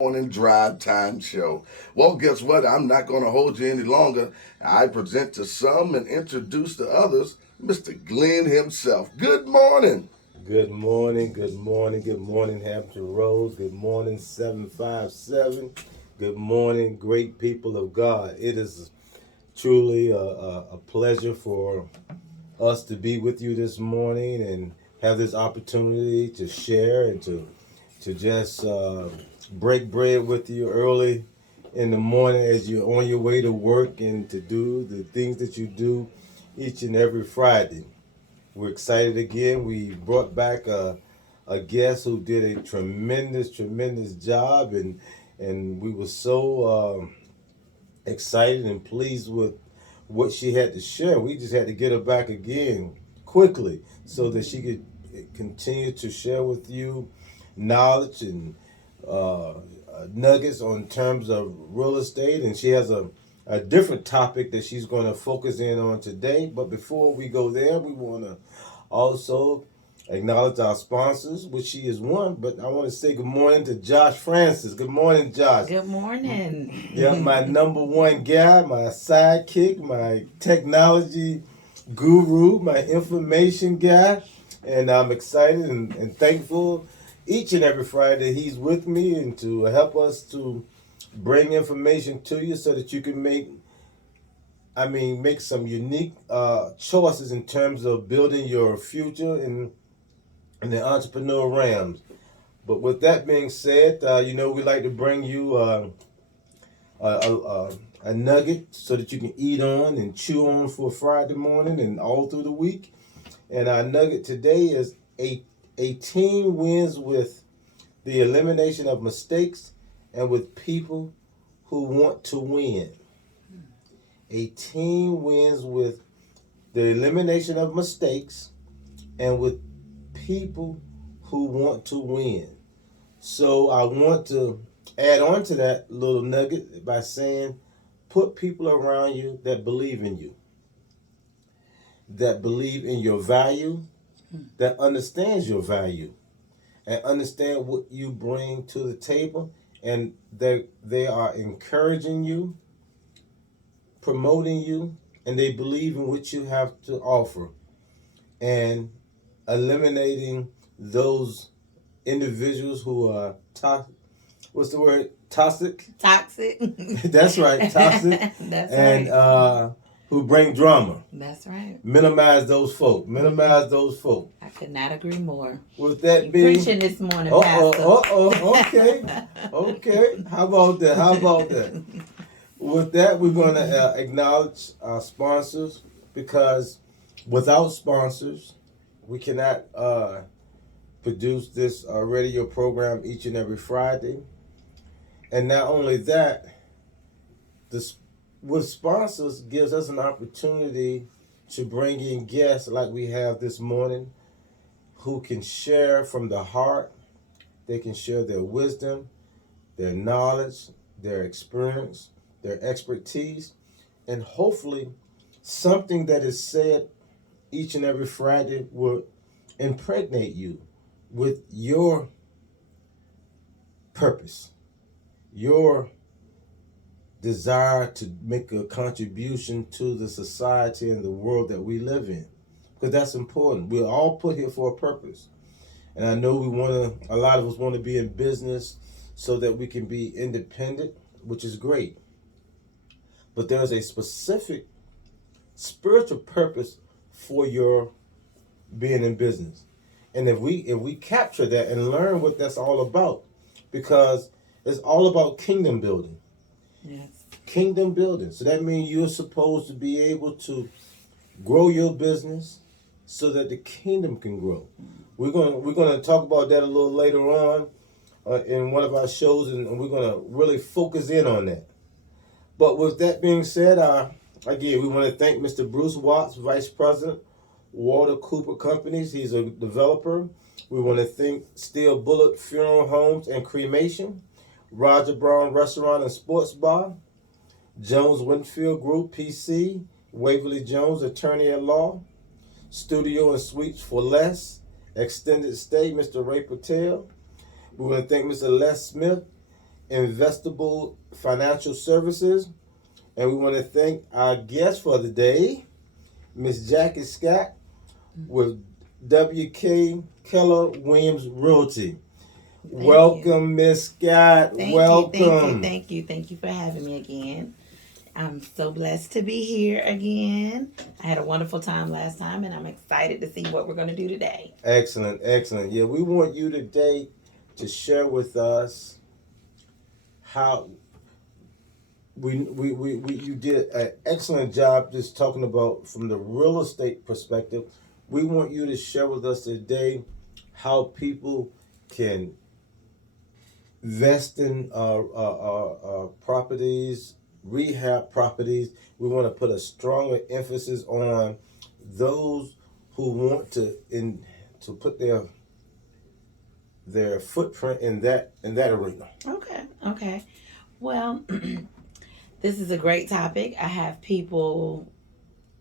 Morning Drive Time Show. Well, guess what? I'm not going to hold you any longer. I present to some and introduce to others Mr. Glenn himself. Good morning. Good morning, good morning, good morning, Hampton Roads. Good morning, 757. Good morning, great people of God. It is truly a pleasure for us to be with you this morning and have this opportunity to share and to just break bread with you early in the morning as you're on your way to work and to do the things that you do each and every Friday. We're excited again. We brought back a guest who did a tremendous job, and we were so excited and pleased with what she had to share. We just had to get her back again quickly so that she could continue to share with you knowledge and uh, nuggets on terms of real estate. And she has a different topic that she's going to focus in on today. But before we go there, we want to also acknowledge our sponsors, which she is one. But I want to say good morning to Josh Francis. Good morning, Josh. Good morning. Yep, my number one guy, my sidekick, my technology guru, my information guy. And I'm excited and thankful each and every Friday he's with me and to help us to bring information to you so that you can make some unique choices in terms of building your future in the entrepreneur realms. But with that being said, we like to bring you a nugget so that you can eat on and chew on for Friday morning and all through the week. And our nugget today is a team wins with the elimination of mistakes and with people who want to win. A team wins with the elimination of mistakes and with people who want to win. So I want to add on to that little nugget by saying put people around you that believe in you, that believe in your value, that understands your value, and understand what you bring to the table, and they are encouraging you, promoting you, and they believe in what you have to offer, and eliminating those individuals who are toxic. What's the word? Toxic. Toxic. That's right, toxic. That's and right. Who bring drama. That's right. Minimize those folk. Minimize those folk. I could not agree more. With that You being preaching this morning, Pastor. Okay. How about that? With that, we're going to acknowledge our sponsors because without sponsors, we cannot produce this radio program each and every Friday. And not only that, with sponsors gives us an opportunity to bring in guests like we have this morning who can share from the heart. They can share their wisdom, their knowledge, their experience, their expertise, and hopefully something that is said each and every Friday will impregnate you with your purpose, your desire to make a contribution to the society and the world that we live in. Because that's important. We're all put here for a purpose. And I know a lot of us want to be in business so that we can be independent, which is great. But there's a specific spiritual purpose for your being in business. And if we capture that and learn what that's all about, because it's all about kingdom building. Yes. Kingdom building. So that means you're supposed to be able to grow your business so that the kingdom can grow. We're going to talk about that a little later on in one of our shows, and we're going to really focus in on that. But with that being said, again, we want to thank Mr. Bruce Watts, Vice President, Walter Cooper Companies. He's a developer. We want to thank Steel Bullet Funeral Homes and Cremation, Roger Brown Restaurant and Sports Bar, Jones Winfield Group, PC, Waverly Jones, Attorney at Law, Studio and Suites for Less, Extended Stay, Mr. Ray Patel. We want to thank Mr. Les Smith, Investable Financial Services. And we want to thank our guest for the day, Miss Jackie Scott with W.K. Keller Williams Realty. Thank you. Welcome, Miss Scott. Thank you. Thank you. Welcome. Thank you. Thank you for having me again. I'm so blessed to be here again. I had a wonderful time last time, and I'm excited to see what we're going to do today. Excellent, excellent. Yeah, we want you today to share with us how we you did an excellent job just talking about from the real estate perspective. We want you to share with us today how people can invest in properties, rehab properties. We want to put a stronger emphasis on those who want to put their footprint in that arena. Okay. Okay. Well, this is a great topic. I have people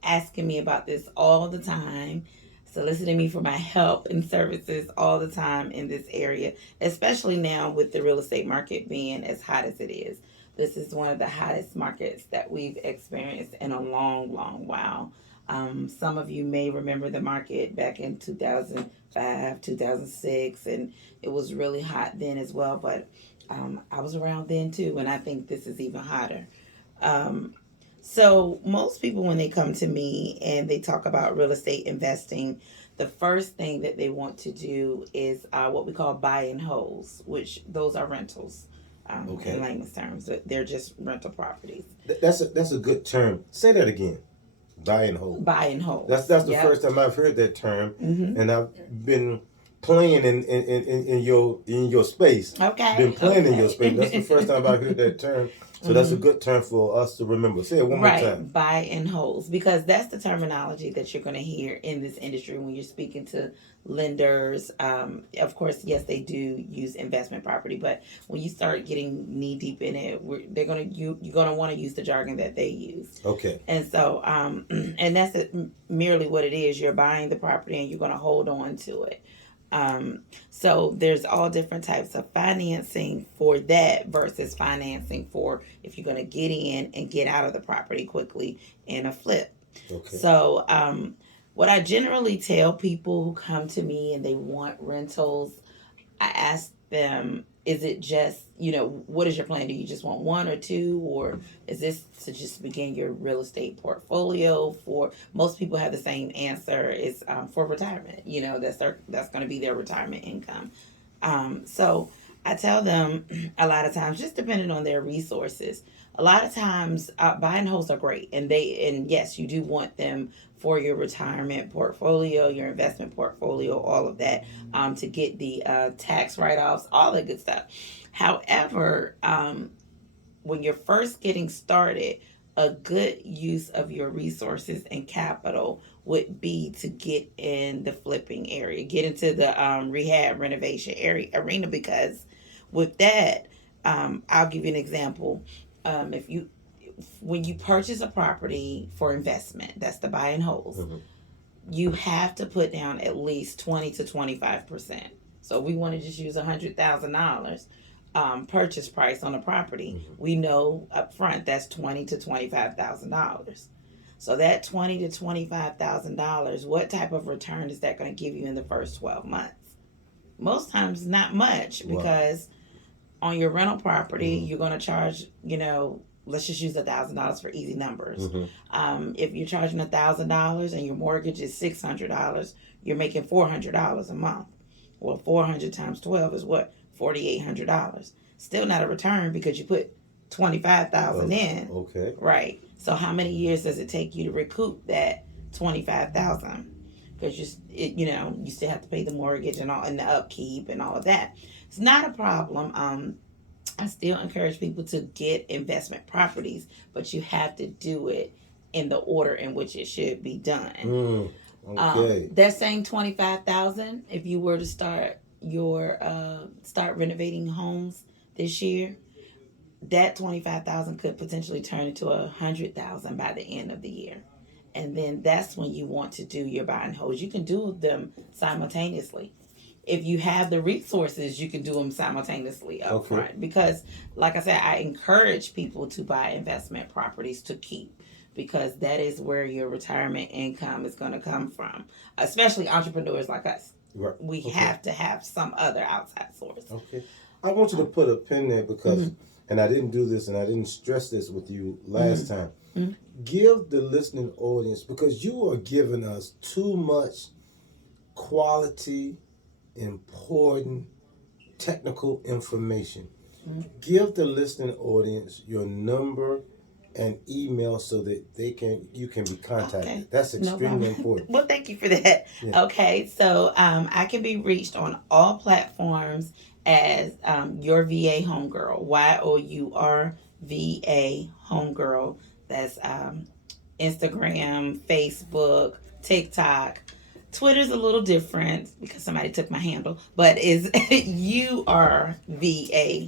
asking me about this all the time, soliciting me for my help and services all the time in this area, especially now with the real estate market being as hot as it is. This is one of the hottest markets that we've experienced in a long, long while. Some of you may remember the market back in 2005, 2006, and it was really hot then as well. But I was around then too, and I think this is even hotter. Um, so most people, when they come to me and they talk about real estate investing, the first thing that they want to do is what we call buy and holds, which those are rentals. Okay. In layman's terms, they're just rental properties. That's a good term. Say that again. Buy and hold. Buy and hold. That's the Yep. first time I've heard that term, Mm-hmm. and I've been playing in your space. Okay. Been playing in your Okay. space. That's the first time I've heard that term. So that's a good term for us to remember. Say it one more Right, time. buy and holds, because that's the terminology that you're going to hear in this industry when you're speaking to lenders. Of course, yes, they do use investment property, but when you start getting knee deep in it, you're going to want to use the jargon that they use. Okay. And so, and that's merely what it is. You're buying the property and you're going to hold on to it. So there's all different types of financing for that versus financing for if you're going to get in and get out of the property quickly in a flip. Okay. So, what I generally tell people who come to me and they want rentals, I ask them, is it just, what is your plan? Do you just want one or two, or is this to just begin your real estate portfolio? For most people have the same answer, is for retirement. That's going to be their retirement income. So I tell them a lot of times, just depending on their resources. A lot of times, buy and holds are great, and yes, you do want them for your retirement portfolio, your investment portfolio, all of that, to get the tax write-offs, all the good stuff. However, when you're first getting started, a good use of your resources and capital would be to get in the flipping area, get into the rehab renovation arena, because with that, I'll give you an example. If you When you purchase a property for investment, that's the buy and holds, you have to put down at least 20 to 25%. So if we want to just use $100,000 purchase price on a property, we know up front that's $20 to $25,000. So that $20 to $25,000, what type of return is that going to give you in the first 12 months? Most times not much, because on your rental property, you're going to charge, let's just use $1,000 for easy numbers. If you're charging $1,000 and your mortgage is $600, you're making $400 a month. Well, 400 times 12 is what? $4,800. Still not a return, because you put 25,000 in. Okay. Right. So how many years does it take you to recoup that 25,000? Because you still have to pay the mortgage and all, and the upkeep and all of that. It's not a problem. I still encourage people to get investment properties, but you have to do it in the order in which it should be done. Okay. That same 25,000, if you were to start renovating homes this year, that 25,000 could potentially turn into 100,000 by the end of the year. And then that's when you want to do your buy and hold. You can do them simultaneously. if you have the resources, you can do them simultaneously up Okay. front. Because, like I said, I encourage people to buy investment properties to keep, because that is where your retirement income is going to come from, especially entrepreneurs like us. Right. We Okay. have to have some other outside source. Okay. I want you to put a pin there because, Mm-hmm. and I didn't do this and I didn't stress this with you last time. Mm-hmm. Give the listening audience, because you are giving us too much quality, important, technical information. Mm-hmm. Give the listening audience your number and email so that you can be contacted. Okay. That's No extremely problem. important. Well, thank you for that. Yeah. Okay, so I can be reached on all platforms as Your VA Homegirl, YOURVA Homegirl. That's Instagram, Facebook, TikTok. Twitter's a little different because somebody took my handle, but is YouRVA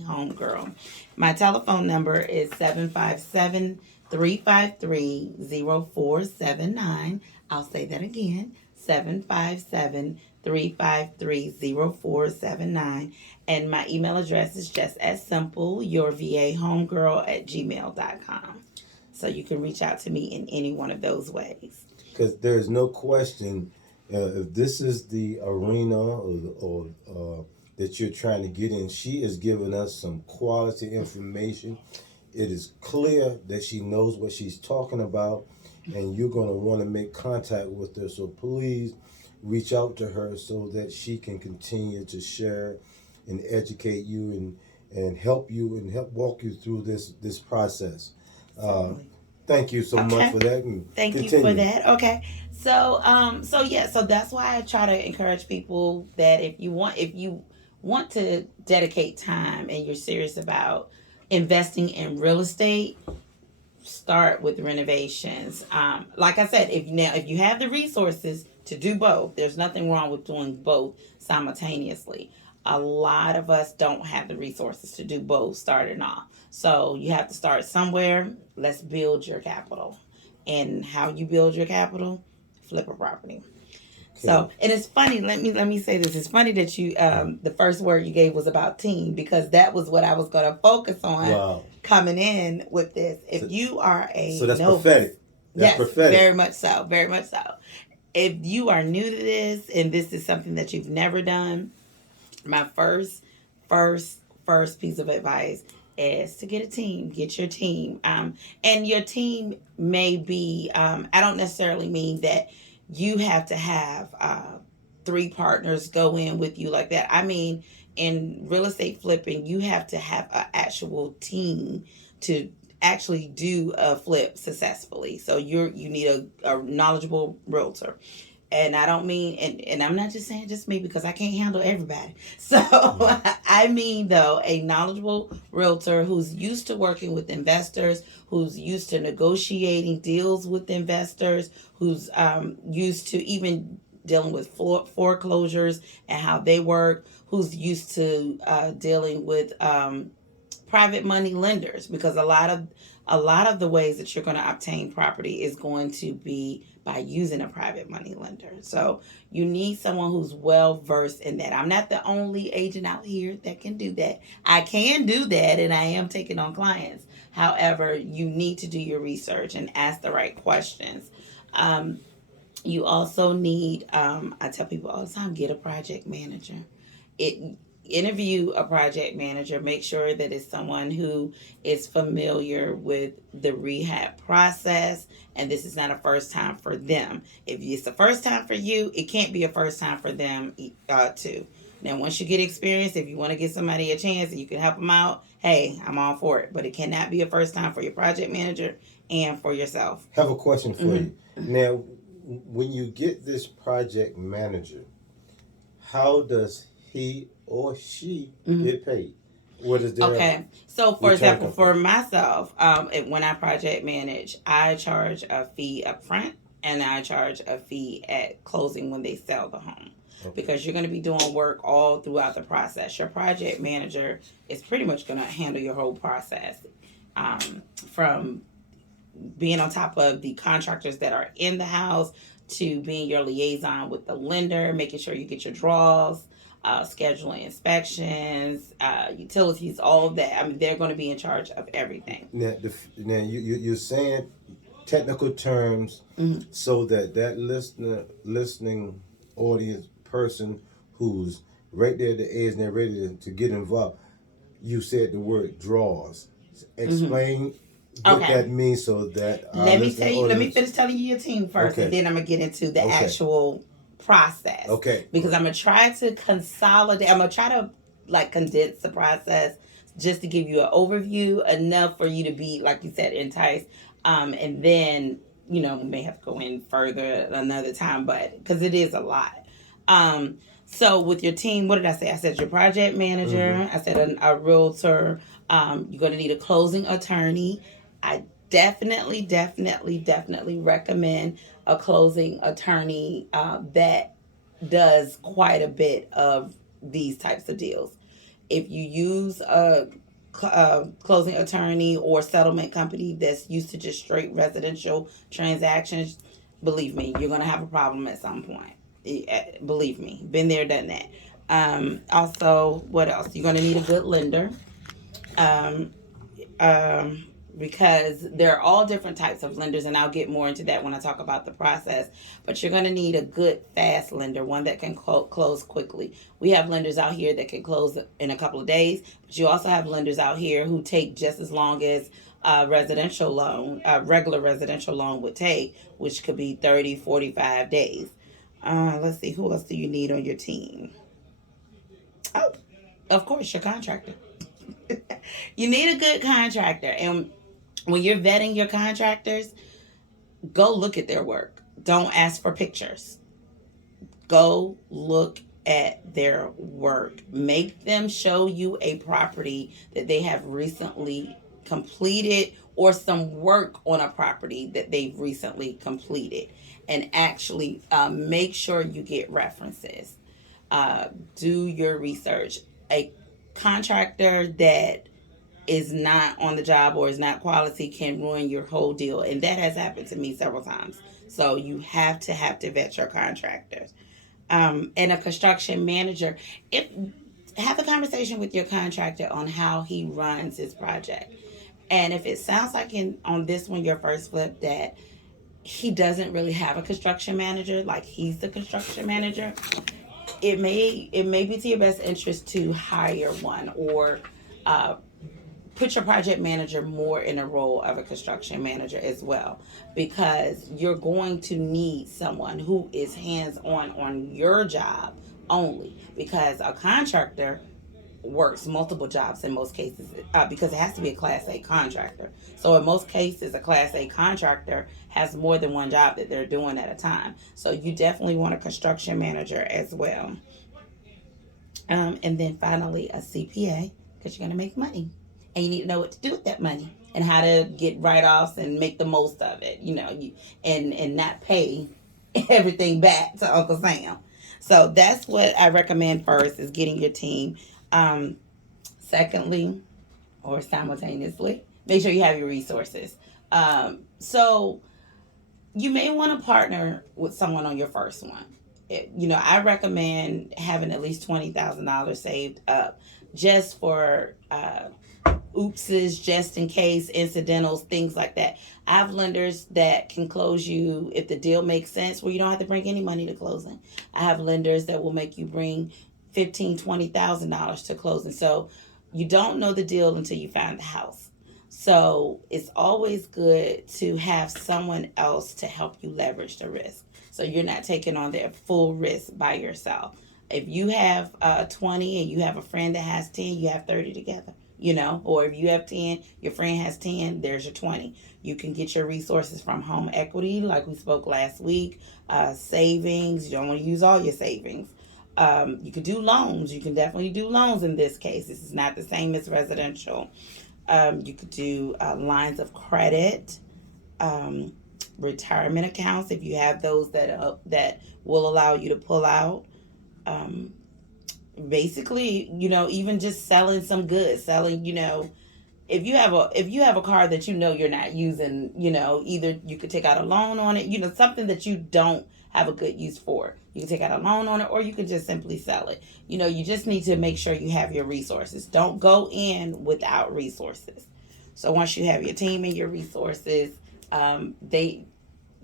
Homegirl. My telephone number is 757-353-0479. I'll say that again, 757-353-0479. And my email address is just as simple, yourvahomegirl@gmail.com. So you can reach out to me in any one of those ways. Because there's no question, if this is the arena or that you're trying to get in, she is giving us some quality information. It is clear that she knows what she's talking about, and you're going to want to make contact with her. So please reach out to her so that she can continue to share and educate you and help you and help walk you through this process. Thank you so much for that. And thank continue. you for that. Okay. So so that's why I try to encourage people that if you want to dedicate time and you're serious about investing in real estate, start with renovations. Like I said, if you have the resources to do both, there's nothing wrong with doing both simultaneously. A lot of us don't have the resources to do both starting off. So you have to start somewhere. Let's build your capital. And how you build your capital? Flip a property. Okay. So, and it's funny, let me say this. It's funny that you the first word you gave was about team, because that was what I was going to focus on coming in with this. If you are so that's prophetic. That's prophetic. Very much so. Very much so. If you are new to this and this is something that you've never done, my first piece of advice is to get a team. Get your team. And your team may be, I don't necessarily mean that you have to have 3 partners go in with you like that. I mean, in real estate flipping, you have to have an actual team to actually do a flip successfully. So you need a knowledgeable realtor. And I don't mean, and I'm not just saying just me, because I can't handle everybody. So I mean, though, a knowledgeable realtor who's used to working with investors, who's used to negotiating deals with investors, who's used to even dealing with foreclosures and how they work, who's used to dealing with private money lenders, because a lot of the ways that you're going to obtain property is going to be by using a private money lender. So you need someone who's well versed in that. I'm not the only agent out here that can do that. I can do that, and I am taking on clients. However, you need to do your research and ask the right questions. You also need, I tell people all the time, get a project manager. Interview a project manager. Make sure that it's someone who is familiar with the rehab process, and this is not a first time for them. If it's the first time for you, it can't be a first time for them too. Now, once you get experience, if you want to give somebody a chance and you can help them out, hey, I'm all for it. But it cannot be a first time for your project manager and for yourself. I have a question for you. Now, when you get this project manager, how does he or she get paid? What is their so for example, for myself, when I project manage, I charge a fee up front and I charge a fee at closing when they sell the home. Because you're going to be doing work all throughout the process. Your project manager is pretty much going to handle your whole process, from being on top of the contractors that are in the house to being your liaison with the lender, making sure you get your draws, scheduling inspections, utilities, all of that. I mean, they're going to be in charge of everything. Now you're saying technical terms so that listening audience person who's right there at the edge and they're ready to get involved. You said the word draws. Explain what Okay. that means so that Let me tell you. Let me audience. finish telling you your team first, Okay. and then I'm gonna get into the Okay. actual process. Okay. Because I'm gonna try to consolidate. I'm gonna try to like condense the process just to give you an overview enough for you to be, like you said, enticed. And then we may have to go in further another time, but because it is a lot. So with your team, what did I say? I said your project manager. I said a realtor. You're gonna need a closing attorney. I definitely recommend a closing attorney that does quite a bit of these types of deals. If you use a closing attorney or settlement company that's used to just straight residential transactions, believe me, you're going to have a problem at some point. Believe me, been there, done that. Also, what else? You're going to need a good lender. Um, um, because there are all different types of lenders, and I'll get more into that when I talk about the process. But you're going to need a good, fast lender, one that can close quickly. We have lenders out here that can close in a couple of days, but you also have lenders out here who take just as long as residential loan, regular residential loan would take, which could be 30, 45 days. Let's see, who else do you need on your team? Oh, of course, your contractor. You need a good contractor. And when you're vetting your contractors, go look at their work. Don't ask for pictures. Go look at their work. Make them show you a property that they have recently completed or some work on a property that they've recently completed. And actually make sure you get references. Do your research. A contractor that is not on the job or is not quality can ruin your whole deal, and that has happened to me several times. So you have to vet your contractors. And a construction manager, if have a conversation with your contractor on how he runs his project, and if it sounds like on this one, your first flip, that he doesn't really have a construction manager, like he's the construction manager, it may be to your best interest to hire one, or uh, put your project manager more in a role of a construction manager as well, because you're going to need someone who is hands on your job only, because a contractor works multiple jobs in most cases, because it has to be a class A contractor. So in most cases, a class A contractor has more than one job that they're doing at a time. So you definitely want a construction manager as well. And then finally, a CPA, because you're going to make money. And you need to know what to do with that money and how to get write-offs and make the most of it, and not pay everything back to Uncle Sam. So that's what I recommend first, is getting your team. Um, Secondly, or simultaneously, make sure you have your resources. So you may want to partner with someone on your first one. I recommend having at least $20,000 saved up just for oopses, just in case, incidentals, things like that. I have lenders that can close you if the deal makes sense, where you don't have to bring any money to closing. I have lenders that will make you bring $15,000-$20,000 to closing. So you don't know the deal until you find the house. So it's always good to have someone else to help you leverage the risk, so you're not taking on the full risk by yourself. If you have 20 and you have a friend that has 10, you have 30 together. Or if you have 10, your friend has 10, there's your 20. You can get your resources from home equity, like we spoke last week, savings. You don't want to use all your savings. You could do loans. You can definitely do loans in this case. This is not the same as residential. You could do lines of credit, retirement accounts if you have those that will allow you to pull out. Um, Basically, even just selling some goods, if you have a car that you're not using, either you could take out a loan on it, something that you don't have a good use for. You can take out a loan on it, or you can just simply sell it. You just need to make sure you have your resources. Don't go in without resources. So once you have your team and your resources, they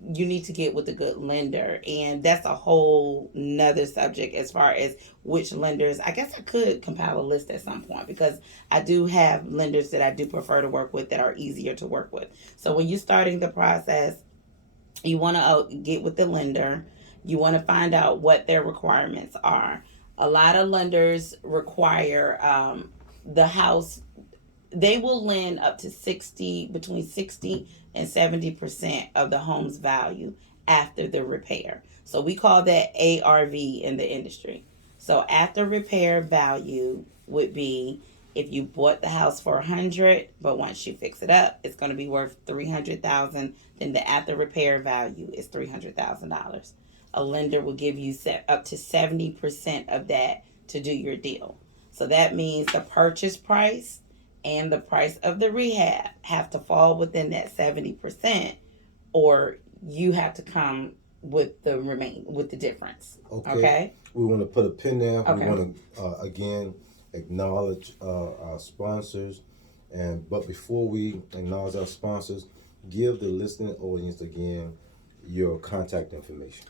you need to get with a good lender, and that's a whole nother subject as far as which lenders. I guess I could compile a list at some point, because I do have lenders that I do prefer to work with that are easier to work with. So when you're starting the process, you want to get with the lender. You want to find out what their requirements are. A lot of lenders require the house. They will lend up to between 60 and 70% of the home's value after the repair. So we call that ARV in the industry. So after repair value would be, if you bought the house for 100, but once you fix it up, it's going to be worth 300,000. Then the after repair value is $300,000. A lender will give you up to 70% of that to do your deal. So that means the purchase price and the price of the rehab have to fall within that 70%, or you have to come with the difference. Okay. We want to put a pin there. Okay. We want to again acknowledge our sponsors, but before we acknowledge our sponsors, give the listening audience again your contact information.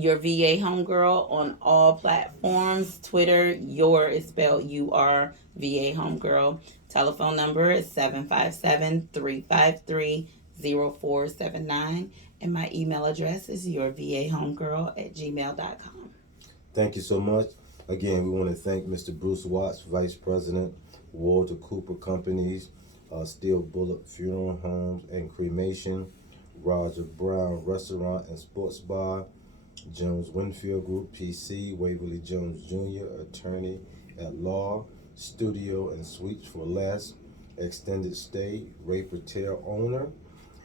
Your VA Homegirl on all platforms. Twitter, your is spelled UR, VA Homegirl. Telephone number is 757-353-0479. And my email address is yourvahomegirl@gmail.com. Thank you so much. Again, we want to thank Mr. Bruce Watts, Vice President, Walter Cooper Companies, Steel Bullet Funeral Homes and Cremation, Roger Brown Restaurant and Sports Bar, Jones Winfield Group PC, Waverly Jones Jr., attorney at law, Studio and Suites for Less, Extended Stay, Ray Patel owner,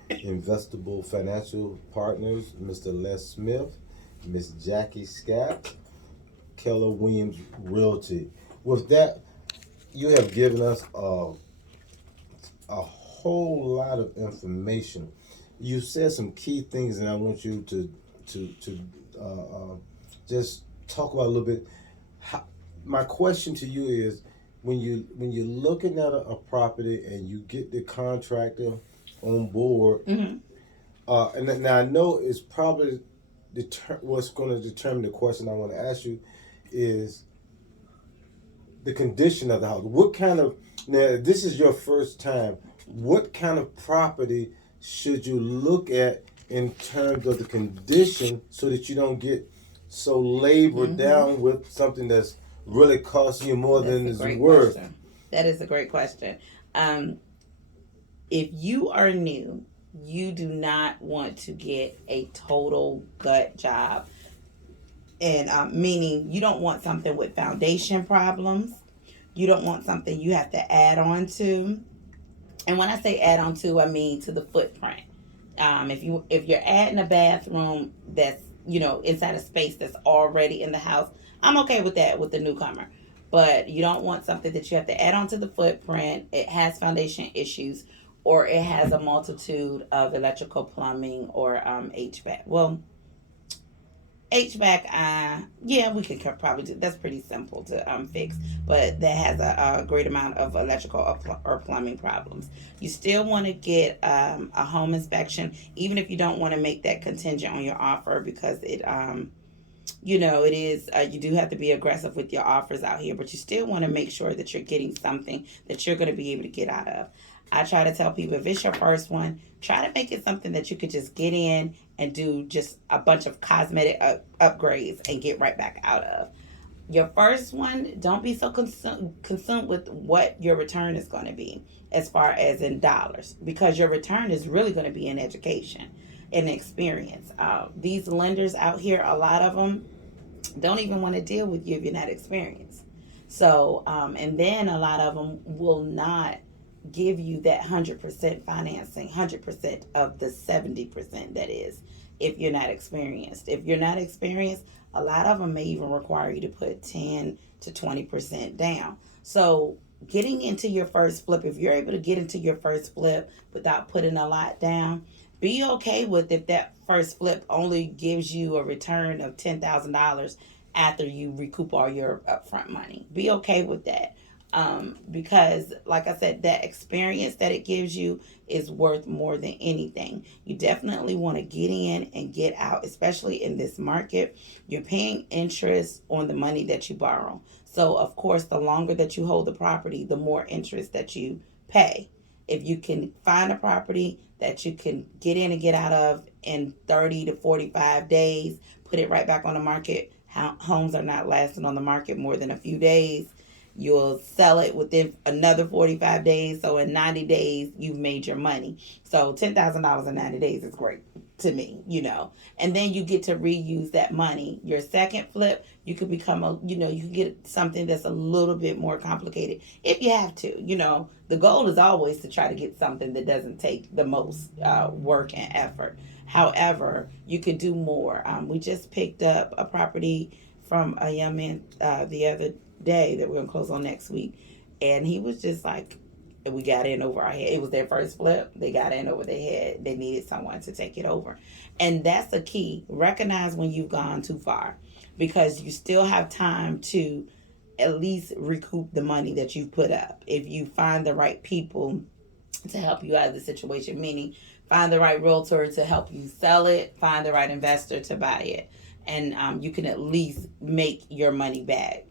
Investable Financial Partners, Mr. Les Smith, Miss Jackie Scott, Keller Williams Realty. With that, you have given us a whole lot of information. You said some key things, and I want you to just talk about a little bit. My question to you is, when you're looking at a property and you get the contractor on board, and now I know it's probably what's going to determine the question I want to ask you is the condition of the house. What kind of, now this is your first time, what kind of property should you look at in terms of the condition, so that you don't get so labored down with something that's really costing you more than it's worth? Question. That is a great question. If you are new, you do not want to get a total gut job. And meaning, you don't want something with foundation problems. You don't want something you have to add on to. And when I say add on to, I mean to the footprint. If you're adding a bathroom that's inside a space that's already in the house, I'm okay with that with the newcomer. But you don't want something that you have to add on to the footprint. It has foundation issues, or it has a multitude of electrical, plumbing, or HVAC. Well, HVAC, yeah, we can probably do. That's pretty simple to fix, but that has a great amount of electrical or plumbing problems. You still want to get a home inspection, even if you don't want to make that contingent on your offer, because it it is, you do have to be aggressive with your offers out here, but you still want to make sure that you're getting something that you're going to be able to get out of. I try to tell people, if it's your first one, try to make it something that you could just get in and do just a bunch of cosmetic upgrades and get right back out of. Your first one, don't be so consumed with what your return is going to be as far as in dollars, because your return is really going to be in education and experience. These lenders out here, a lot of them don't even want to deal with you if you're not experienced. So, and then a lot of them will not give you that 100% financing, 100% of the 70% that is, if you're not experienced. If you're not experienced, a lot of them may even require you to put 10 to 20% down. So getting into your first flip, if you're able to get into your first flip without putting a lot down, be okay with if that first flip only gives you a return of $10,000 after you recoup all your upfront money. Be okay with that. Because, like I said, that experience that it gives you is worth more than anything. You definitely want to get in and get out, especially in this market. You're paying interest on the money that you borrow. So, of course, the longer that you hold the property, the more interest that you pay. If you can find a property that you can get in and get out of in 30 to 45 days, put it right back on the market. Homes are not lasting on the market more than a few days. You'll sell it within another 45 days. So in 90 days, you've made your money. So $10,000 in 90 days is great to me, And then you get to reuse that money. Your second flip, you could become you can get something that's a little bit more complicated if you have to. The goal is always to try to get something that doesn't take the most work and effort. However, you could do more. We just picked up a property from a young man the other day that we're going to close on next week. And he was just like, we got in over our head. It was their first flip. They got in over their head. They needed someone to take it over. And that's the key. Recognize when you've gone too far, because you still have time to at least recoup the money that you've put up. If you find the right people to help you out of the situation, meaning find the right realtor to help you sell it, find the right investor to buy it. And you can at least make your money back,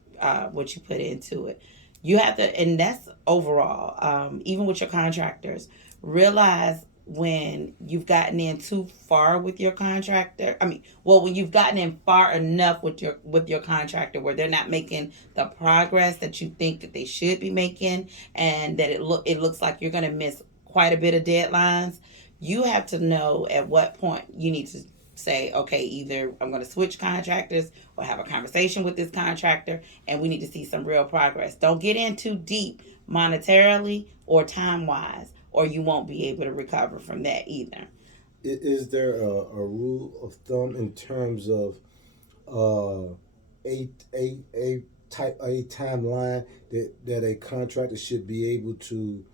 what you put into it. You have to, and that's overall, even with your contractors, realize when you've gotten in too far with your contractor. When you've gotten in far enough with your contractor where they're not making the progress that you think that they should be making, and that it looks like you're going to miss quite a bit of deadlines. You have to know at what point you need to say, okay, either I'm going to switch contractors or have a conversation with this contractor, and we need to see some real progress. Don't get in too deep monetarily or time-wise, or you won't be able to recover from that either. Is there a rule of thumb in terms of a timeline that a contractor should be able to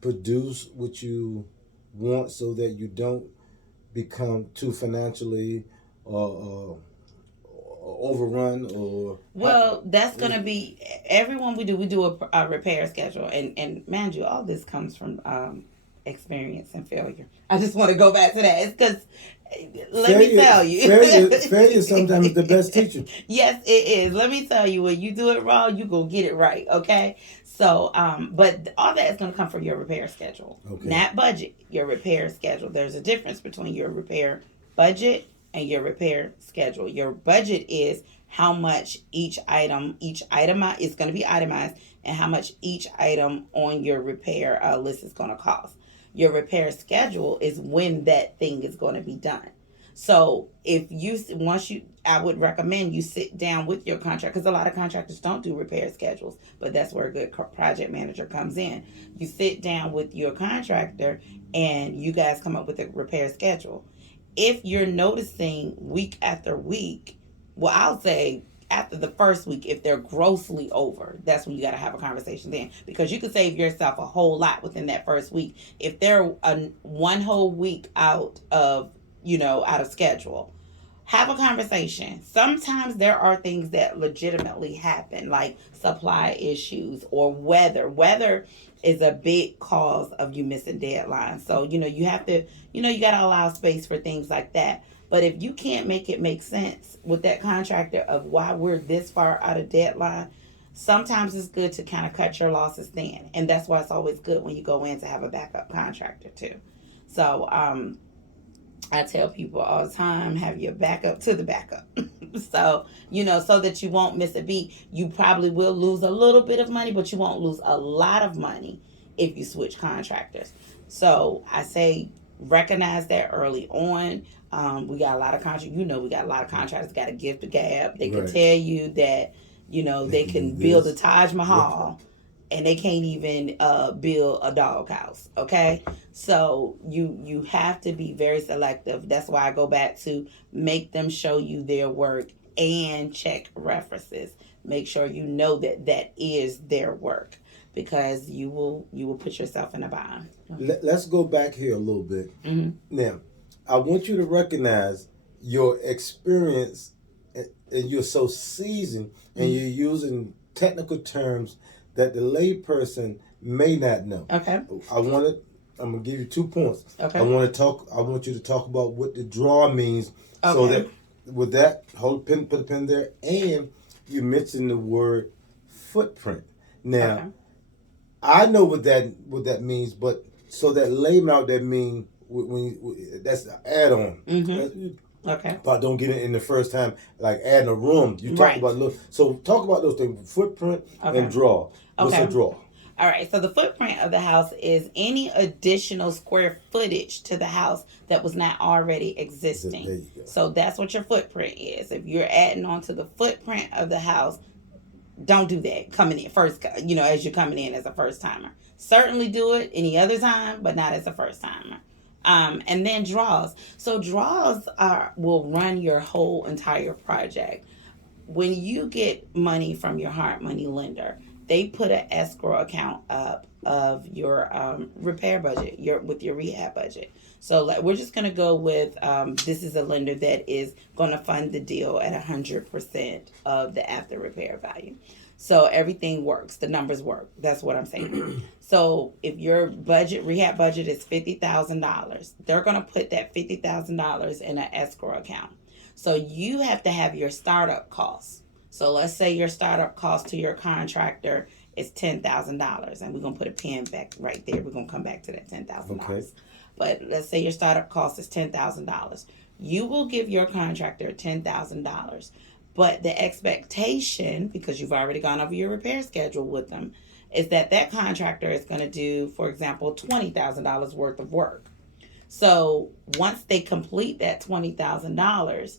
produce what you want, so that you don't become too financially overrun? That's going to be everyone. We do a repair schedule, and mind you, all this comes from experience and failure. I just want to go back to that. It's because let me tell you, failure sometimes is the best teacher. Yes, it is. Let me tell you, when you do it wrong, you gonna get it right. Okay. So, but all that is going to come from your repair schedule, not budget. Your repair schedule. There's a difference between your repair budget and your repair schedule. Your budget is how much each item is going to be itemized, and how much each item on your repair list is going to cost. Your repair schedule is when that thing is going to be done. So I would recommend you sit down with your contractor, because a lot of contractors don't do repair schedules, but that's where a good project manager comes in. You sit down with your contractor and you guys come up with a repair schedule. If you're noticing week after week, well, I'll say after the first week, if they're grossly over, that's when you got to have a conversation then, because you can save yourself a whole lot within that first week. If they're one whole week out of schedule, have a conversation. Sometimes there are things that legitimately happen, like supply issues or weather. Weather is a big cause of you missing deadlines. So, you have to, you got to allow space for things like that. But if you can't make it make sense with that contractor of why we're this far out of deadline, sometimes it's good to kind of cut your losses thin. And that's why it's always good when you go in to have a backup contractor too. So, I tell people all the time, have your backup to the backup. So, so that you won't miss a beat. You probably will lose a little bit of money, but you won't lose a lot of money if you switch contractors. So I say recognize that early on. We got a lot of contractors. We got a lot of contractors got a gift of gab. They can tell you that, they can build a Taj Mahal. And they can't even build a doghouse. Okay, so you have to be very selective. That's why I go back to make them show you their work and check references. Make sure you know that is their work, because you will put yourself in a bind. Let's go back here a little bit. Mm-hmm. Now, I want you to recognize your experience, and you're so seasoned, and you're using technical terms that the layperson may not know. Okay. I'm gonna give you 2 points. Okay. I want you to talk about what the draw means, so that with that, put a pin there, and you mentioned the word footprint. Now, I know what that means, but so that layman out there mean that's the add-on. Okay. But don't get it in the first time, like adding a room. You talk about so talk about those things: footprint and draw. What's a draw? All right. So the footprint of the house is any additional square footage to the house that was not already existing. There you go. So that's what your footprint is. If you're adding on to the footprint of the house, don't do that coming in first, as you're coming in as a first timer. Certainly do it any other time, but not as a first timer. And then draws. So draws will run your whole entire project. When you get money from your hard money lender, they put an escrow account up of your repair budget, with your rehab budget. So we're just going to go with this is a lender that is going to fund the deal at 100% of the after repair value. So everything works. The numbers work. That's what I'm saying. So if your rehab budget is $50,000, they're going to put that $50,000 in an escrow account. So you have to have your startup costs. So let's say your startup cost to your contractor is $10,000, and we're going to put a pin back right there. We're going to come back to that $10,000. Okay. But let's say your startup cost is $10,000. You will give your contractor $10,000. But the expectation, because you've already gone over your repair schedule with them, is that contractor is going to do, for example, $20,000 worth of work. So once they complete that $20,000,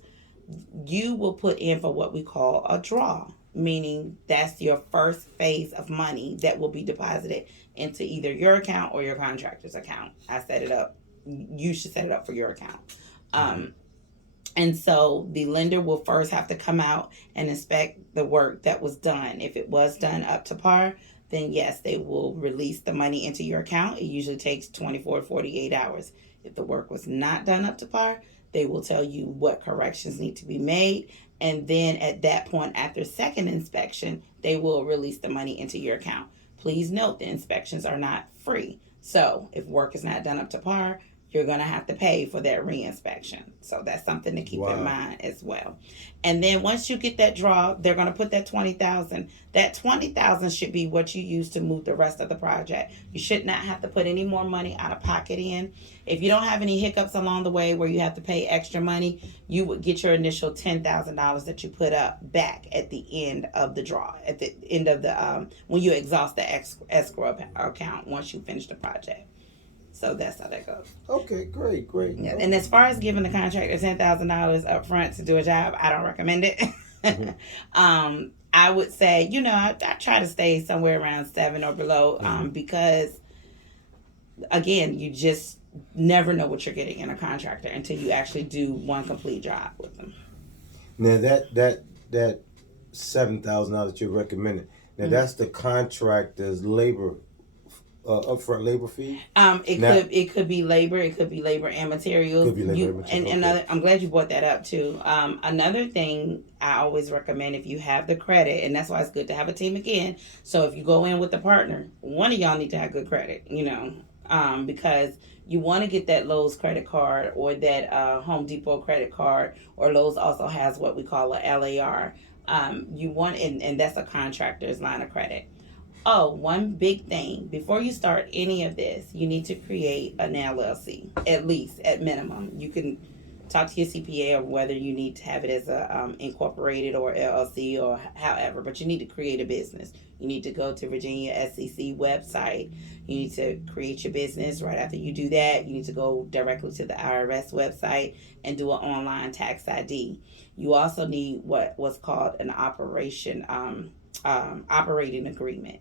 you will put in for what we call a draw, meaning that's your first phase of money that will be deposited into either your account or your contractor's account. I set it up. You should set it up for your account. And so the lender will first have to come out and inspect the work that was done. If it was done up to par, then yes, they will release the money into your account. It usually takes 24 to 48 hours. If the work was not done up to par, they will tell you what corrections need to be made. And then at that point, after second inspection, they will release the money into your account. Please note the inspections are not free. So if work is not done up to par, you're going to have to pay for that reinspection. So that's something to keep in mind as well. And then once you get that draw, they're going to put that $20,000. That $20,000 should be what you use to move the rest of the project. You should not have to put any more money out of pocket in. If you don't have any hiccups along the way where you have to pay extra money, you would get your initial $10,000 that you put up back at the end of the draw, at the end of the when you exhaust the escrow account once you finish the project. So that's how that goes. Okay, great. Yeah. And as far as giving the contractor $10,000 up front to do a job, I don't recommend it. I would say, I try to stay somewhere around 7 or below because, again, you just never know what you're getting in a contractor until you actually do one complete job with them. Now, that $7,000 that you're recommending, now that's the contractor's labor upfront labor fee? It could be labor. It could be labor and materials. Could be labor and materials. And another, I'm glad you brought that up too. Another thing I always recommend, if you have the credit, and that's why it's good to have a team again. So if you go in with a partner, one of y'all need to have good credit. Because you want to get that Lowe's credit card or that Home Depot credit card, or Lowe's also has what we call a LAR. You want, and that's a contractor's line of credit. Oh, one big thing. Before you start any of this, you need to create an LLC, at least, at minimum. You can talk to your CPA or whether you need to have it as a incorporated or LLC or however, but you need to create a business. You need to go to Virginia SEC website. You need to create your business. Right after you do that, you need to go directly to the IRS website and do an online tax ID. You also need what's called an operating agreement.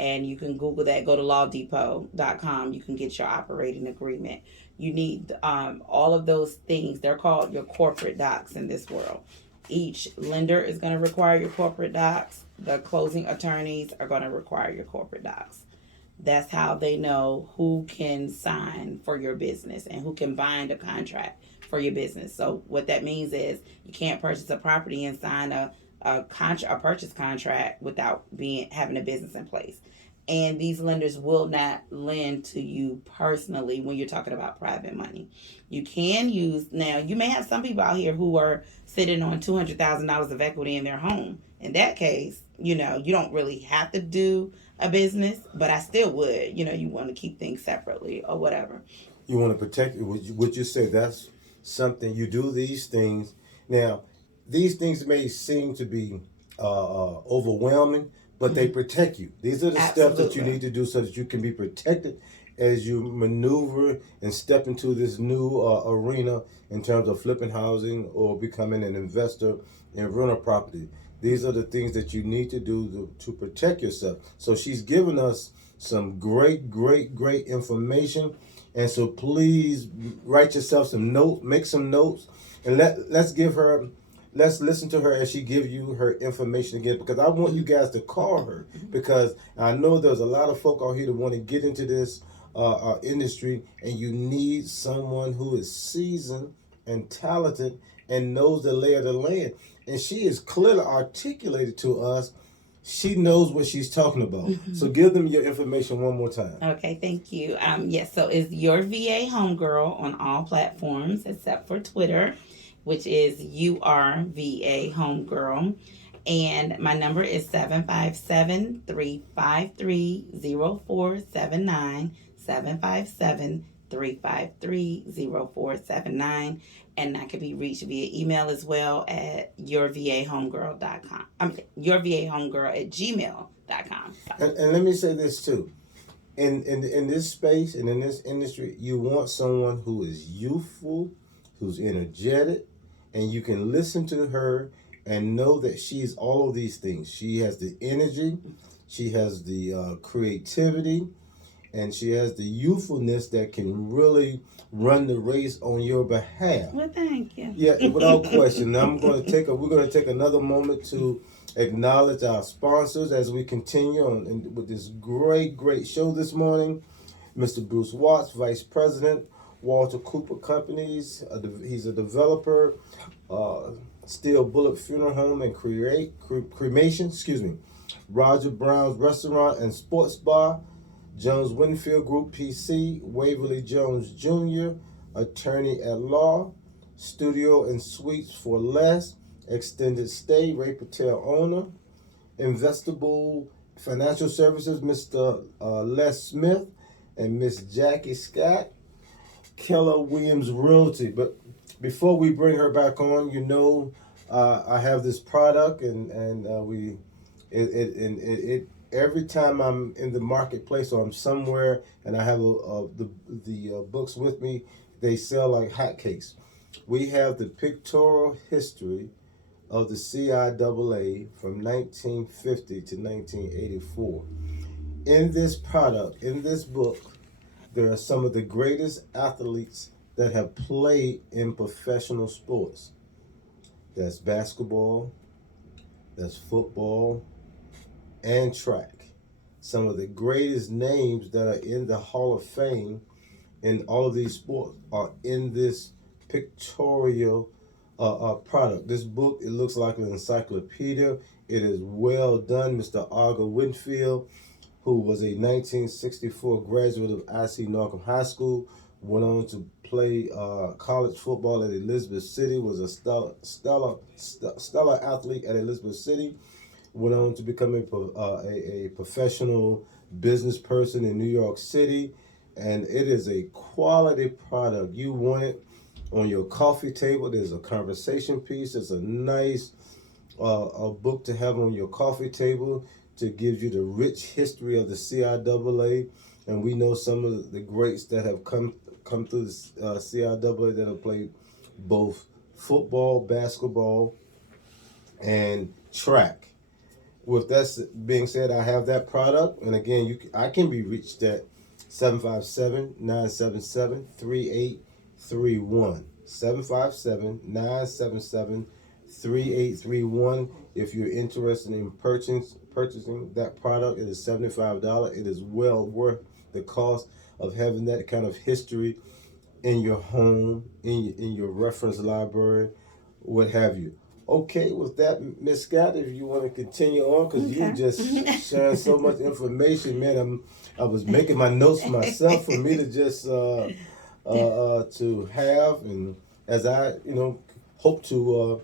And you can Google that. Go to lawdepot.com. You can get your operating agreement. You need all of those things. They're called your corporate docs in this world. Each lender is going to require your corporate docs. The closing attorneys are going to require your corporate docs. That's how they know who can sign for your business and who can bind a contract for your business. So what that means is you can't purchase a property and sign a purchase contract without being having a business in place. And these lenders will not lend to you personally when you're talking about private money. You can use, now you may have some people out here who are sitting on $200,000 of equity in their home. In that case, you don't really have to do a business, but I still would. You want to keep things separately or whatever. You want to protect it. Would you say that's something you do these things? Now, these things may seem to be overwhelming, but they protect you. These are the steps that you Absolutely. need to do so that you can be protected as you maneuver and step into this new arena in terms of flipping housing or becoming an investor in rental property. These are the things that you need to do to protect yourself. So she's given us some great information. And so please write yourself some notes, make some notes, and let's listen to her as she give you her information again, because I want you guys to call her, because I know there's a lot of folk out here that want to get into this industry, and you need someone who is seasoned and talented and knows the lay of the land. And she is clearly articulated to us. She knows what she's talking about. So give them your information one more time. Okay, thank you. Yes, so it's your VA homegirl on all platforms except for Twitter, which is URVA homegirl. And my number is 757-353-0479. 757-353-0479. And I can be reached via email as well at yourvahomegirl.com. Yourvahomegirl at gmail.com. And let me say this too. In this space and in this industry, you want someone who is youthful, who's energetic, and you can listen to her and know that she's all of these things. She has the energy, she has the creativity, and she has the youthfulness that can really run the race on your behalf. Well, thank you. Yeah, without question. Now we're going to take another moment to acknowledge our sponsors as we continue on with this great show this morning. Mr. Bruce Watts, Vice President, Walter Cooper Companies. He's a developer, Steel Bullet Funeral Home and Cremation. Excuse me. Roger Brown's Restaurant and Sports Bar. Jones Winfield Group PC, Waverly Jones Jr., attorney at law, studio and suites for less, extended stay, Ray Patel owner, Investable Financial Services, Mr. Les Smith and Miss Jackie Scott, Keller Williams Realty. But before we bring her back on, I have this product, and every time I'm in the marketplace or I'm somewhere and I have the books with me, they sell like hotcakes. We have the pictorial history of the CIAA from 1950 to 1984. In this product, in this book, there are some of the greatest athletes that have played in professional sports. That's basketball, that's football, and track. Some of the greatest names that are in the Hall of Fame in all of these sports are in this pictorial product. This book, it looks like an encyclopedia. It is well done. Mr. Arga Winfield, who was a 1964 graduate of I.C. Norcom High School, went on to play college football at Elizabeth City, was a stellar athlete at Elizabeth City, went on to become a professional business person in New York City, and it is a quality product. You want it on your coffee table. There's a conversation piece. It's a nice a book to have on your coffee table to give you the rich history of the CIAA, and we know some of the greats that have come through the CIAA that have played both football, basketball, and track. With that being said, I have that product, and again, I can be reached at 757-977-3831. 757-977-3831 if you're interested in purchasing that product. It is $75. It is well worth the cost of having that kind of history in your home, in your reference library, what have you. Okay, with that, Miss Scott, if you want to continue on, because you just sharing so much information, man. I was making my notes myself for me to just to have, and as I hope to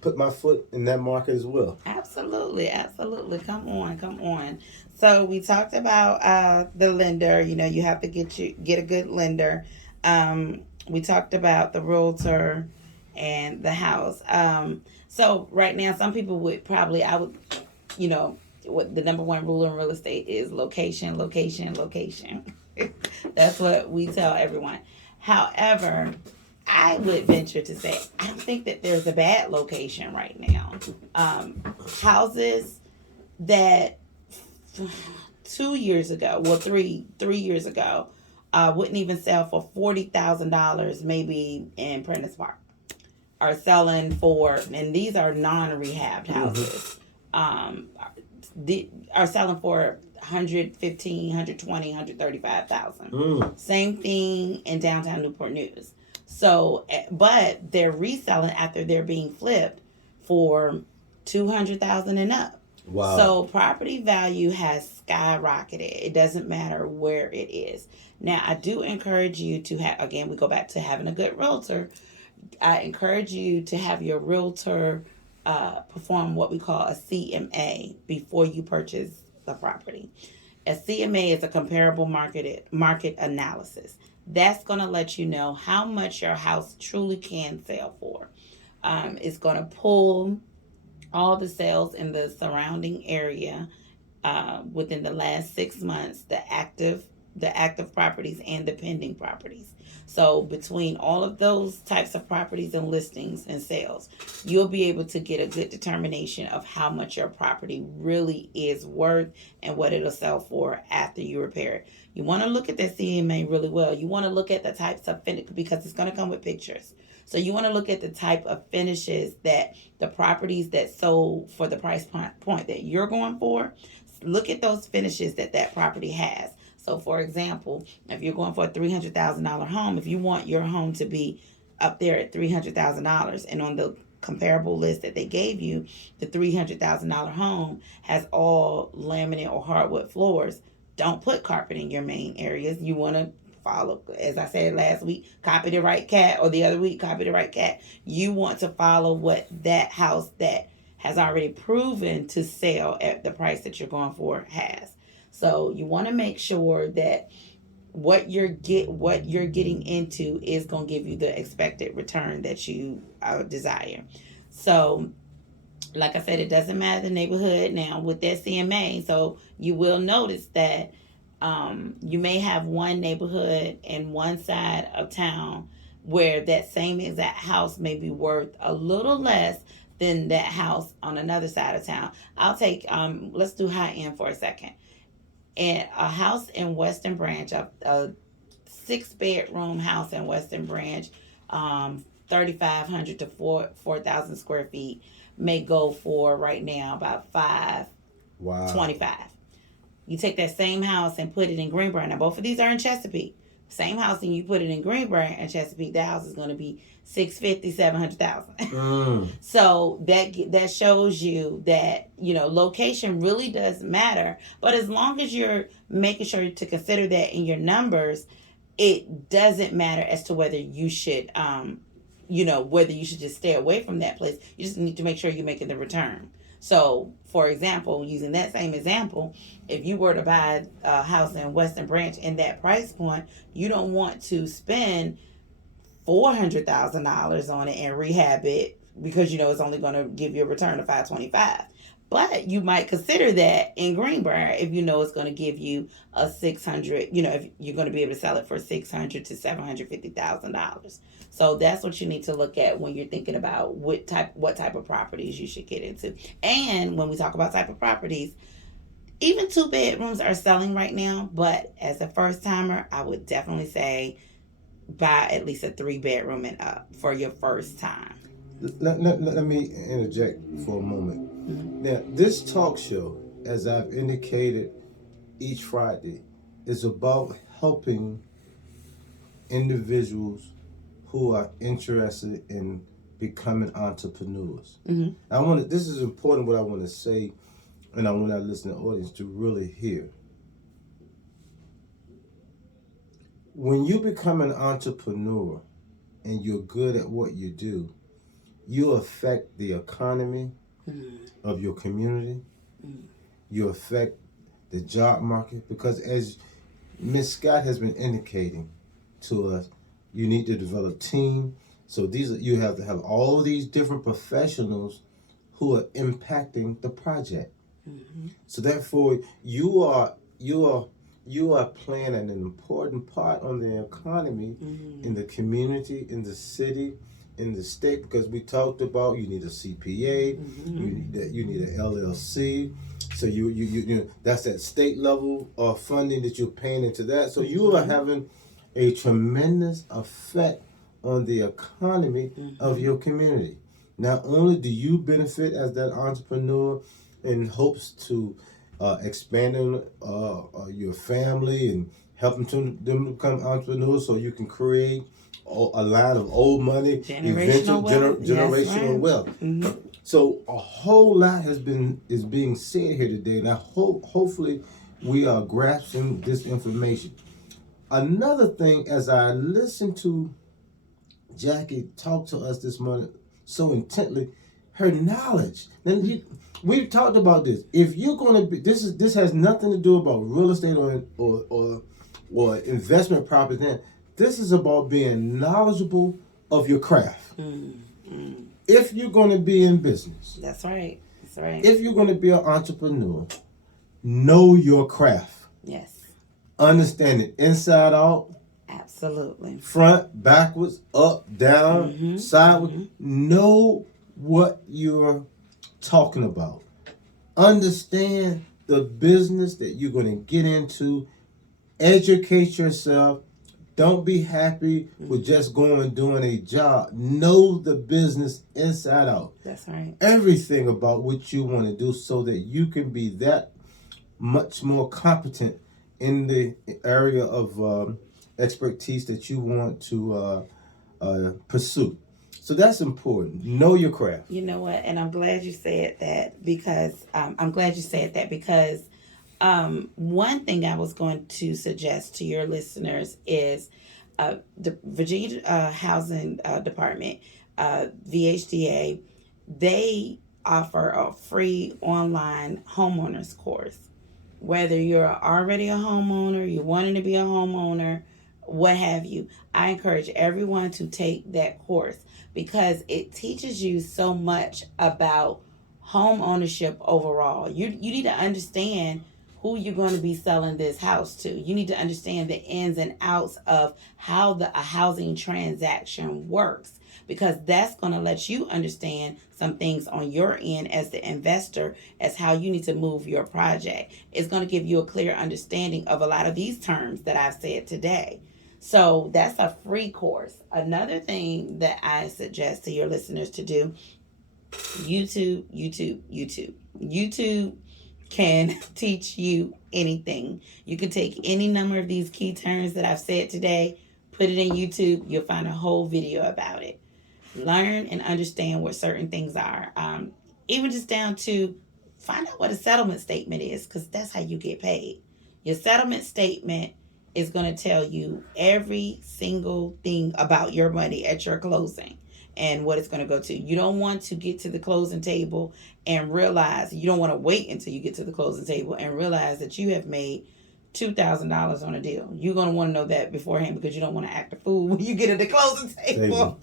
put my foot in that market as well. Absolutely, absolutely. Come on, come on. So we talked about the lender. You know, you have to get a good lender. We talked about the realtor and the house. So right now, some people would probably, I would, you know, what the number one rule in real estate is location, location, location. That's what we tell everyone. However, I would venture to say I don't think that there's a bad location right now. Houses that 2 years ago, well, three years ago, wouldn't even sell for $40,000, maybe in Prentice Park, are selling for, and these are non-rehabbed houses, are selling for 115, 120, 135,000. Same thing in downtown Newport News. So, but they're reselling after they're being flipped for 200,000 and up. Wow. So property value has skyrocketed. It doesn't matter where it is. Now, I do encourage you to have, again, we go back to having a good realtor. I encourage you to have your realtor perform what we call a CMA before you purchase the property. A CMA is a comparable market analysis. That's going to let you know how much your house truly can sell for. It's going to pull all the sales in the surrounding area within the last 6 months, the active properties and the pending properties. So between all of those types of properties and listings and sales, you'll be able to get a good determination of how much your property really is worth and what it'll sell for after you repair it. You want to look at that CMA really well. You want to look at the types of finish because it's going to come with pictures. So you want to look at the type of finishes that the properties that sold for the price point that you're going for. Look at those finishes that property has. So, for example, if you're going for a $300,000 home, if you want your home to be up there at $300,000, and on the comparable list that they gave you, the $300,000 home has all laminate or hardwood floors, don't put carpet in your main areas. You want to follow, as I said last week, copy the right cat, or the other week, copy the right cat. You want to follow what that house that has already proven to sell at the price that you're going for has. So you want to make sure that what you're getting into is going to give you the expected return that you desire. So, like I said, it doesn't matter the neighborhood now with that CMA. So you will notice that you may have one neighborhood in one side of town where that same exact house may be worth a little less than that house on another side of town. I'll take let's do high end for a second. And a house in Western Branch, a 6-bedroom house in Western Branch, 3,500 to 4,000 square feet, may go for right now about $525. You take that same house and put it in Greenbrier. Now both of these are in Chesapeake. Same house, and you put it in Greenbrier and Chesapeake, the house is going to be $650,000, $700,000. So that shows you that location really does matter. But as long as you're making sure to consider that in your numbers, it doesn't matter as to whether you should whether you should just stay away from that place. You just need to make sure you're making the return. So, for example, using that same example, if you were to buy a house in Western Branch in that price point, you don't want to spend $400,000 on it and rehab it because it's only going to give you a return of $525. But you might consider that in Greenbrier if it's going to give you a $600. If you're going to be able to sell it for $600,000 to $750,000. So that's what you need to look at when you're thinking about what type of properties you should get into. And when we talk about type of properties, even 2 bedrooms are selling right now. But as a first timer, I would definitely say buy at least a 3-bedroom and up for your first time. Let me interject for a moment. Now, this talk show, as I've indicated each Friday, is about helping individuals who are interested in becoming entrepreneurs. This is important what I want to say, and I want our listening audience to really hear. When you become an entrepreneur and you're good at what you do, you affect the economy of your community. You affect the job market, because as Ms. Scott has been indicating to us, you need to develop team. So you have to have all these different professionals who are impacting the project. So therefore, you are playing an important part on the economy, in the community, in the city, in the state, because we talked about you need a CPA, you need an LLC. So you that's that state level of funding that you're paying into that. So you are having a tremendous effect on the economy of your community. Not only do you benefit as that entrepreneur in hopes to expand your family and helping them to become entrepreneurs, so you can create a lot of old money, generational wealth. So a whole lot is being said here today, and I hopefully we are grasping this information. Another thing, as I listened to Jackie talk to us this morning so intently, her knowledge. Then we've talked about this. If you're going to be, this has nothing to do about real estate or investment property. Then this is about being knowledgeable of your craft. If you're going to be in business, that's right. If you're going to be an entrepreneur, know your craft. Yes. Understand it inside out. Absolutely. Front, backwards, up, down, sideways. Know what you're talking about. Understand the business that you're going to get into. Educate yourself. Don't be happy with just going and doing a job. Know the business inside out. That's right. Everything about what you want to do, so that you can be that much more competent in the area of expertise that you want to pursue. So that's important. Know your craft. You know what? And I'm glad you said that, because one thing I was going to suggest to your listeners is the Virginia Housing Department, VHDA, they offer a free online homeowners course. Whether you're already a homeowner, you're wanting to be a homeowner, what have you, I encourage everyone to take that course, because it teaches you so much about home ownership overall. You need to understand who you're going to be selling this house to. You need to understand the ins and outs of how a housing transaction works, because that's going to let you understand some things on your end as the investor, as how you need to move your project. It's going to give you a clear understanding of a lot of these terms that I've said today. So that's a free course. Another thing that I suggest to your listeners to do, YouTube. YouTube can teach you anything. You can take any number of these key terms that I've said today, put it in YouTube, you'll find a whole video about it. Learn and understand what certain things are. Even just down to find out what a settlement statement is, because that's how you get paid. Your settlement statement is going to tell you every single thing about your money at your closing and what it's going to go to. You don't want to get to the closing table and realize, you don't want to wait until you get to the closing table and realize that you have made $2,000 on a deal. You're going to want to know that beforehand, because you don't want to act a fool when you get at the closing table.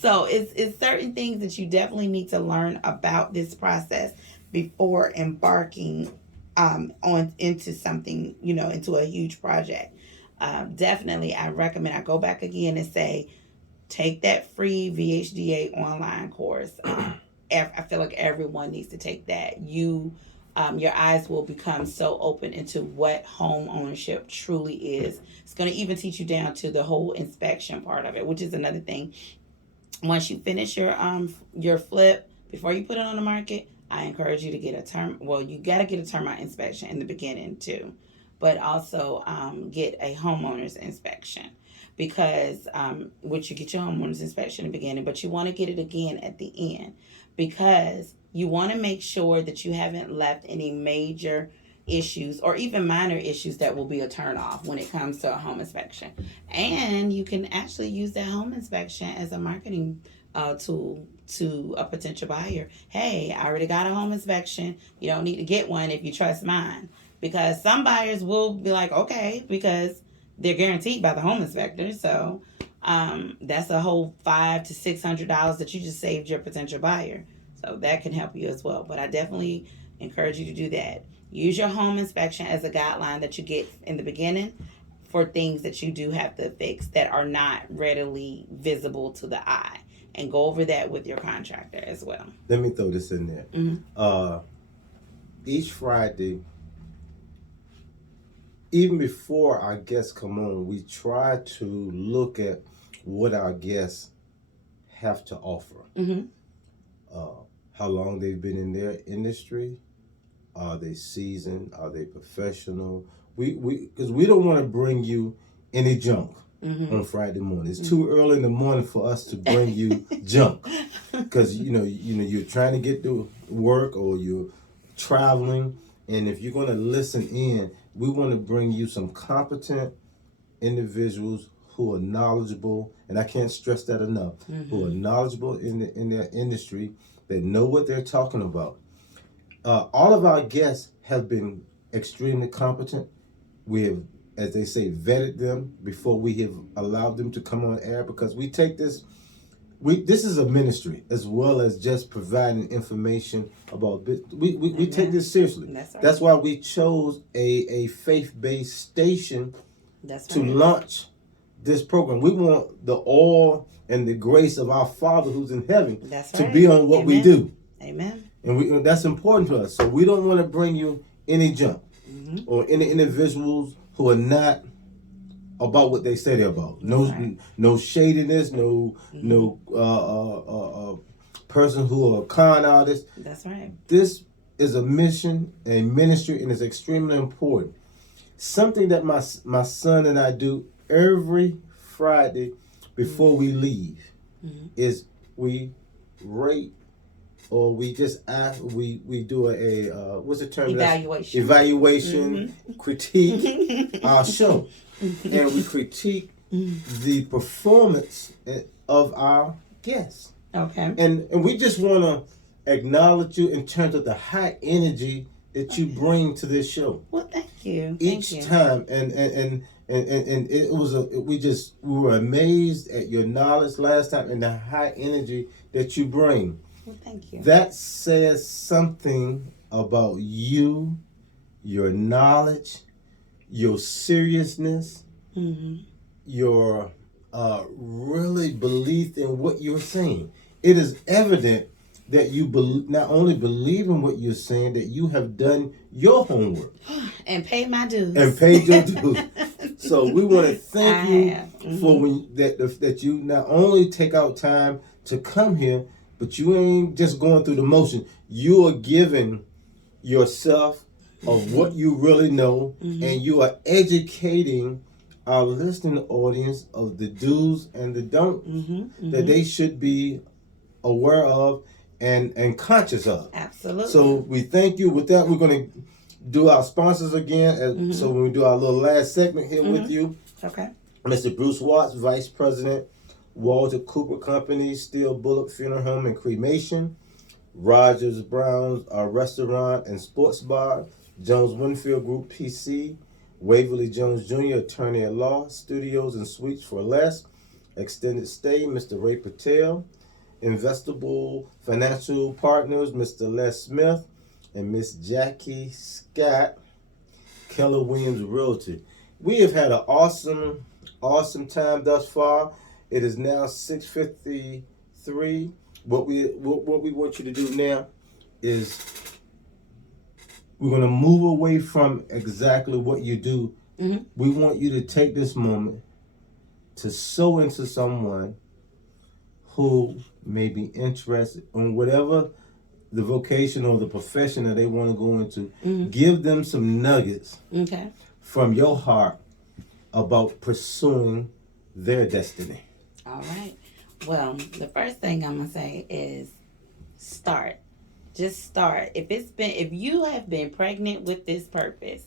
So it's certain things that you definitely need to learn about this process before embarking into something, into a huge project. Definitely, I recommend, I go back again and say, take that free VHDA online course. I feel like everyone needs to take that. Your eyes will become so open into what home ownership truly is. It's going to even teach you down to the whole inspection part of it, which is another thing. Once you finish your flip, before you put it on the market, I encourage you to get a term. Well, you got to get a termite inspection in the beginning too, but also get a homeowner's inspection because which you get your homeowner's inspection in the beginning, but you want to get it again at the end because you want to make sure that you haven't left any major issues or even minor issues that will be a turn off when it comes to a home inspection. And you can actually use that home inspection as a marketing tool to a potential buyer. Hey, I already got a home inspection. You don't need to get one if you trust mine. Because some buyers will be like, okay, because they're guaranteed by the home inspector. So that's a whole $500 to $600 that you just saved your potential buyer. So that can help you as well. But I definitely encourage you to do that. Use your home inspection as a guideline that you get in the beginning for things that you do have to fix that are not readily visible to the eye. And go over that with your contractor as well. Let me throw this in there. Mm-hmm. Each Friday, even before our guests come on, we try to look at what our guests have to offer. Mm-hmm. How long they've been in their industry. Are they seasoned? Are they professional? Because we don't want to bring you any junk on Friday morning. It's too early in the morning for us to bring you junk. Because you're trying to get to work or you're traveling, and if you're going to listen in, we want to bring you some competent individuals who are knowledgeable, and I can't stress that enough. Who are knowledgeable in their industry, that know what they're talking about. All of our guests have been extremely competent. We have, as they say, vetted them before we have allowed them to come on air, because we take this, this is a ministry as well as just providing information about, we take this seriously. That's right. That's why we chose a faith-based station to launch this program. We want the oil and the grace of our Father who's in heaven to be on what we do. Amen. And that's important to us. So we don't want to bring you any junk or any individuals who are not about what they say they're about. No shadiness, no person who are con artists. That's right. This is a mission, a ministry, and it's extremely important. Something that my son and I do every Friday before we leave is we rate, or we just ask, we do a what's the term? Evaluation, critique our show, and we critique the performance of our guests. Okay. And we just want to acknowledge you in terms of the high energy that you bring to this show. Well, thank you. Each time, and it was we were amazed at your knowledge last time and the high energy that you bring. Well, thank you. That says something about you, your knowledge, your seriousness, your really belief in what you're saying. It is evident that you not only believe in what you're saying, that you have done your homework. And paid my dues. And paid your dues. So we want to thank you for that you not only take out time to come here, but you ain't just going through the motion. You are giving yourself of what you really know, and you are educating our listening audience of the do's and the don'ts that they should be aware of and conscious of. Absolutely. So we thank you. With that, we're going to do our sponsors again. So when we do our little last segment here with you, okay, Mr. Bruce Watts, Vice President, Walter Cooper Company, Steel Bullock Funeral Home and Cremation, Rogers Brown's Restaurant and Sports Bar, Jones Winfield Group PC, Waverly Jones Jr., Attorney at Law, Studios and Suites for Less, Extended Stay, Mr. Ray Patel, Investable Financial Partners, Mr. Les Smith, and Miss Jackie Scott, Keller Williams Realty. We have had an awesome time thus far. It is now 6:53. What we want you to do now is we're going to move away from exactly what you do. We want you to take this moment to sow into someone who may be interested in whatever the vocation or the profession that they want to go into, Mm-hmm. give them some nuggets Okay. from your heart about pursuing their destiny. All right. Well, the first thing I'm gonna say is start. Just start. If you have been pregnant with this purpose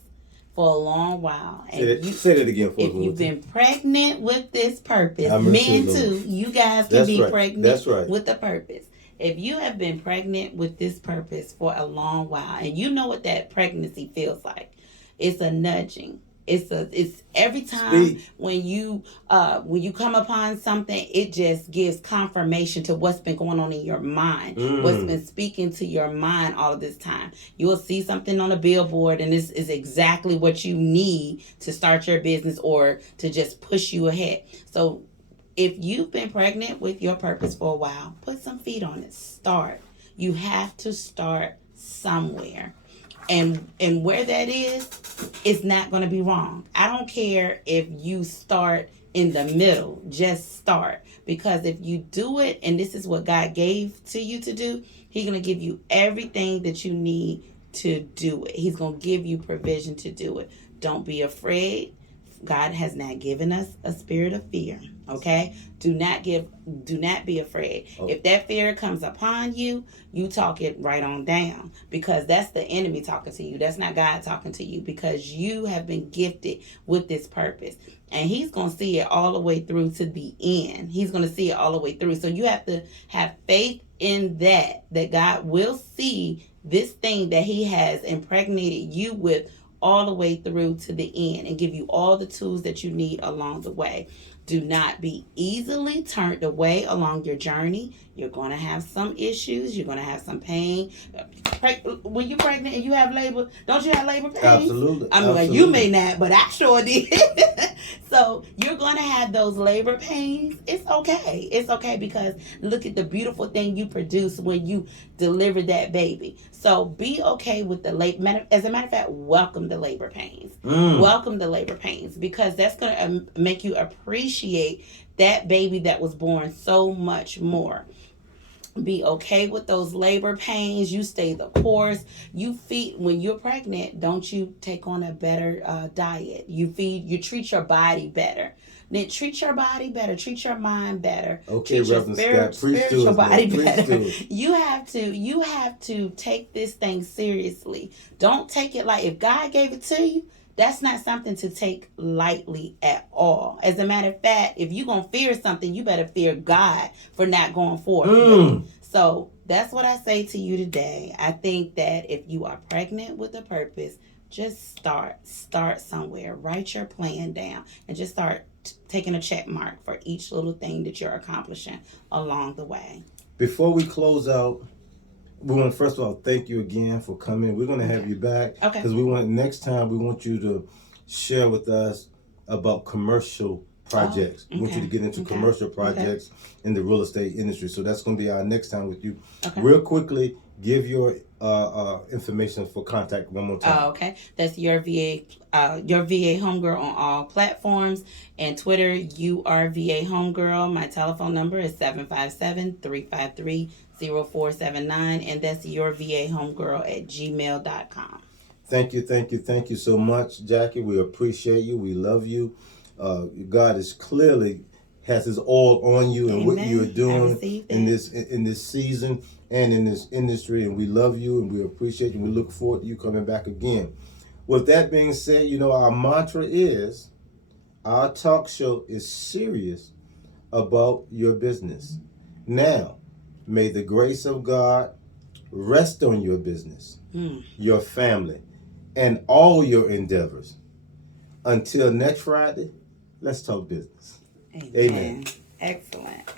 for a long while, and Say that again for us. if you've been pregnant with this purpose, I'm men Lord. too, you guys can That's be right. pregnant That's right. with the purpose. If you have been pregnant with this purpose for a long while, and you know what that pregnancy feels like, it's a nudging. It's every time when you come upon something, it just gives confirmation to what's been going on in your mind, what's been speaking to your mind all of this time. You will see something on a billboard, and this is exactly what you need to start your business or to just push you ahead. So if you've been pregnant with your purpose for a while, put some feet on it. Start. You have to start somewhere. And where that is, it's not going to be wrong. I don't care if you start in the middle. Just start. Because if you do it, and this is what God gave to you to do, He's going to give you everything that you need to do it. He's going to give you provision to do it. Don't be afraid. God has not given us a spirit of fear. Okay? Do not be afraid. Oh. If that fear comes upon you, you talk it right on down, because that's the enemy talking to you. That's not God talking to you, because you have been gifted with this purpose. And He's going to see it all the way through to the end. He's going to see it all the way through. So you have to have faith in that God will see this thing that He has impregnated you with all the way through to the end, and give you all the tools that you need along the way. Do not be easily turned away along your journey. You're going to have some issues. You're going to have some pain. When you're pregnant and you have labor, don't you have labor pains? Absolutely. I mean, Absolutely. you may not, but I sure did. So you're going to have those labor pains. It's okay. It's okay, because look at the beautiful thing you produce when you deliver that baby. So be okay with the labor. As a matter of fact, welcome the labor pains. Welcome the labor pains, because that's going to make you appreciate that baby that was born so much more. Be okay with those labor pains. You stay the course. When you're pregnant, don't you take on a better diet. You treat your body better. Then treat your body better. Treat your mind better. Okay, treat your spiritual body better. You have to take this thing seriously. Don't take it like, if God gave it to you, that's not something to take lightly at all. As a matter of fact, if you're going to fear something, you better fear God for not going forward. So that's what I say to you today. I think that if you are pregnant with a purpose, just start somewhere. Write your plan down and just start taking a check mark for each little thing that you're accomplishing along the way. Before we close out, we want to first of all thank you again for coming. We're going to have you back, because next time we want you to share with us about commercial projects. We want you to get into commercial projects in the real estate industry. So that's going to be our next time with you. Real quickly, give your information for contact one more time. Okay. That's your VA Homegirl on all platforms, and Twitter, URVA Homegirl. My telephone number is 757-353-0479, and that's yourvahomegirl@gmail.com. Thank you so much, Jackie. We appreciate you. We love you. God is clearly has His all on you and what you are doing in this season and in this industry, and we love you and we appreciate you. We look forward to you coming back again. With that being said, our mantra is, our talk show is serious about your business. Now, may the grace of God rest on your business, your family, and all your endeavors. Until next Friday, let's talk business. Amen. Excellent.